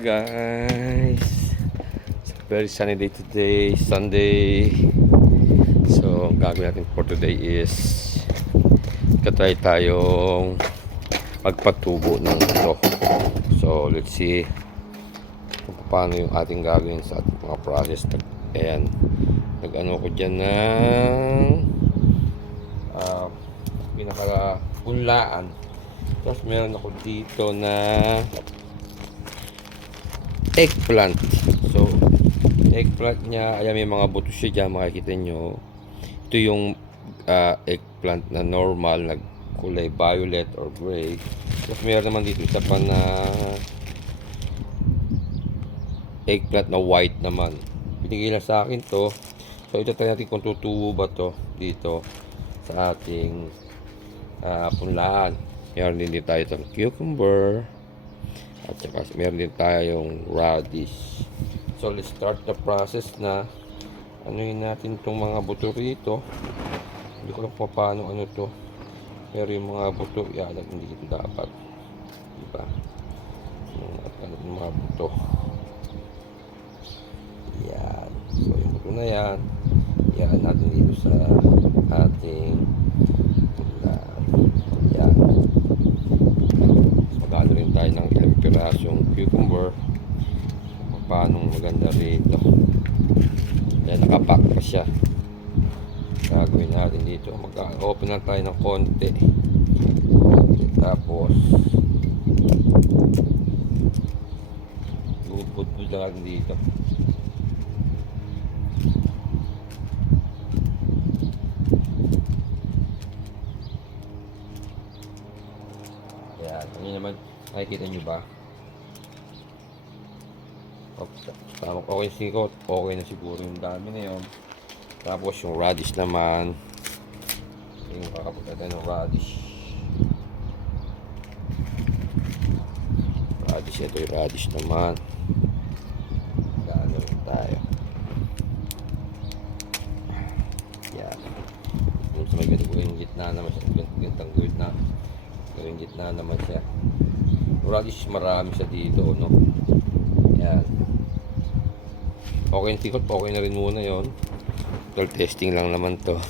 guys. It's very sunny day today Sunday. So ang gagawin natin for today is katry tayong magpatubo ng ito so let's see kung paano yung ating gagawin sa ating mga process. Ayan. Nag ano ko dyan ng uh, pinaka punlaan tapos meron ako dito na eggplant. So, eggplant niya, ayan may mga buto siya dyan, makikita nyo. Ito yung ah, eggplant na normal, na kulay violet or gray. Tapos meron naman dito isa pa na eggplant na white naman. Binigay lang sa akin to. So, ito tayo natin kung tutubo ba to dito sa ating ah, punlaan. Meron din dito tayo itong cucumber. At saka meron din tayong radish. So let's start the process na anuhin natin itong mga buto rito. Hindi ko lang kung paano ano to. Pero yung mga buto, ialag hindi ito dapat. Diba? Ano yung mga buto. Yan. So yung buto na yan, iaan natin dito sa ating ulan. Yan. Magano rin tayo ng ilang pirasong cucumber. Paano maganda rito. Yan, nakapack pa siya. Gagawin natin dito. Mag-open lang tayo ng konti. Tapos, bubud-bud lang natin dito. Yan, ano naman, nakikita nyo ba? Oops, tama, okay siguro, okay na siguro yung dami na yun. Tapos yung radish naman, yung kakapunta tayo ng radish. Radish, ito yung radish naman. Gaano rin tayo. Yan. Yung sa may ganito yung gitna naman siya, gantang gitna. Yung gitna naman siya. Radish marami siya dito, no? Yan. Okay, tikot, okay na rin muna yon. Total testing lang naman to.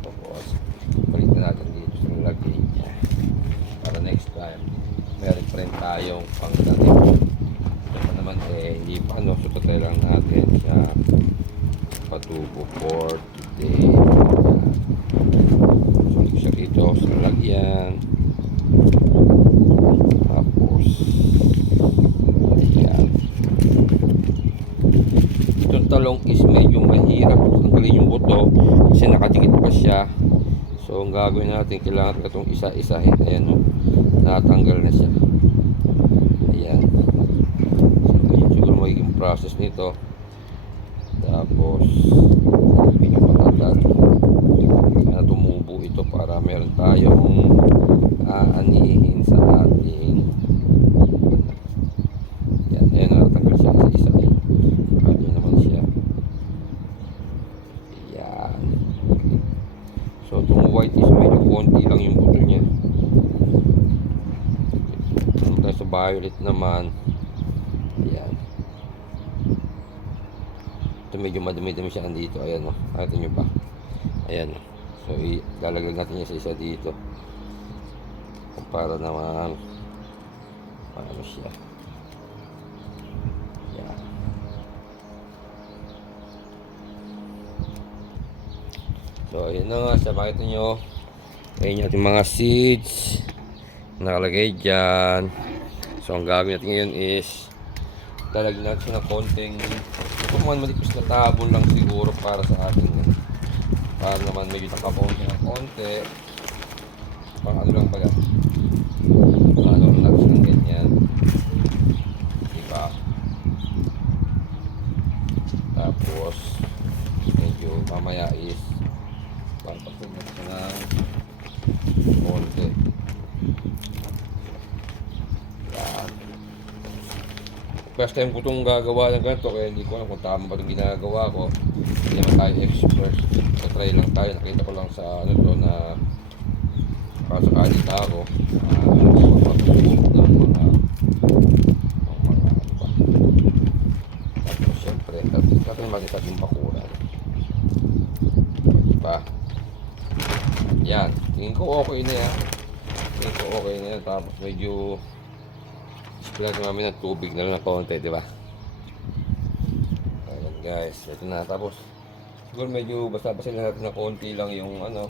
Tapos, balik na natin dito sa lagay niya. Para next time, meron pa rin tayong pangdating. Ito naman eh, hindi pa ano, so tatay lang natin sa patubo for today. So, dito siya dito sa lalagyan. Tapos, ayan. Talong is medyo mahirap tanggalin yung buto kasi nakadikit pa siya. So, ang gagawin natin, kailangan ko itong isa-isahin. Ayan, no? Natanggal na siya. Ayan. So, yun siguro magiging process nito. Tapos, medyo matagal. Kaya tumubo ito para meron tayong aanihin sa ating yan, ayan natatanggal siya sa isa ayan Ayan naman siya yan okay. so itong white is medyo konti lang yung buto niya Sa violet naman. Yan ito medyo madumi-dumi siya andito. Ayan o, nakita nyo ba? Ayan. So ilalagay natin niya sa isa dito. Para naman. Paano siya? Yan so ayun na nga siya. Makita nyo. Ayun yung ating mga seeds. Nakalagay dyan so ang gagawin natin ngayon is lalagyan natin ng konting ito man malipis na tabon lang siguro para sa ating para naman medyo nakabaon siya ng konti. Pang ano lang pala. Ano lang ng ganyan. Diba? Tapos medyo mamaya is papasin na siya ng konti first time ko itong gagawa ng ganito kaya hindi ko alam kung tama ba itong ginagawa ko. Hindi naman tayo expert so try lang tayo. Nakita ko lang sa ano to na kasakalit ako uh, pag-subok ng mga ng mga ano ba tapos syempre natin makita yung bakuran. Diba yan. Tingin ko okay na yan. Tingin ko okay na yan. Tapos medyo Spilag namin ng tubig na lang ng konti, di ba? Ayan guys, ito na. Tapos, siguro medyo basta-basta na natin na konti lang yung ano,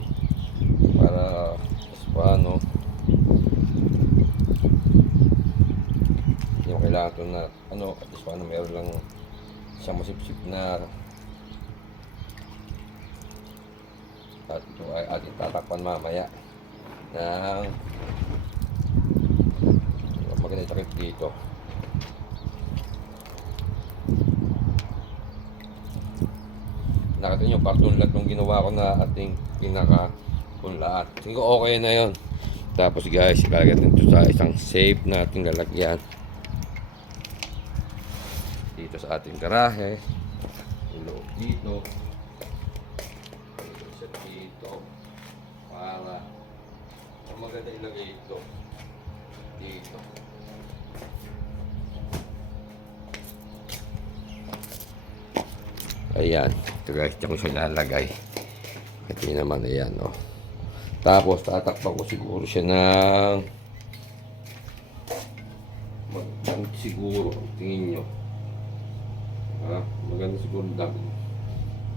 para mas paano. Yung kailangan ito na, ano, at least paano meron lang siyang masipsip na at ito ay ating tatakpan mamaya ng dito. Nakita nyo partunlat nung ginawa ko na ating pinaka punlaan tingin ko okay na yon tapos guys ilalagay natin ito sa isang safe nating lalagyan. Dito sa ating garahe. Yung loob dito. Isa dito. Para maganda ilagay ito. Dito ayan ito guys dyan ko siya nalagay yun naman ayan oh. tapos tatakpan ko siguro siya ng maganda siguro tingin nyo. Ha? Maganda siguro dami.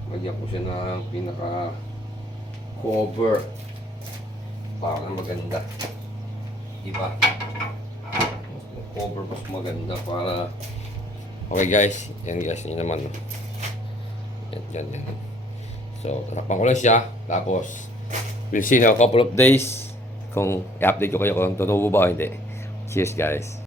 Lagyan ko siya ng pinaka cover para maganda. Diba? mas cover mas maganda para okay guys yan guys yun naman. Yan yan yan. So tarapan ko lang siya tapos we'll see in a couple of days kung i-update ko kayo kung totoo ba o hindi. Cheers guys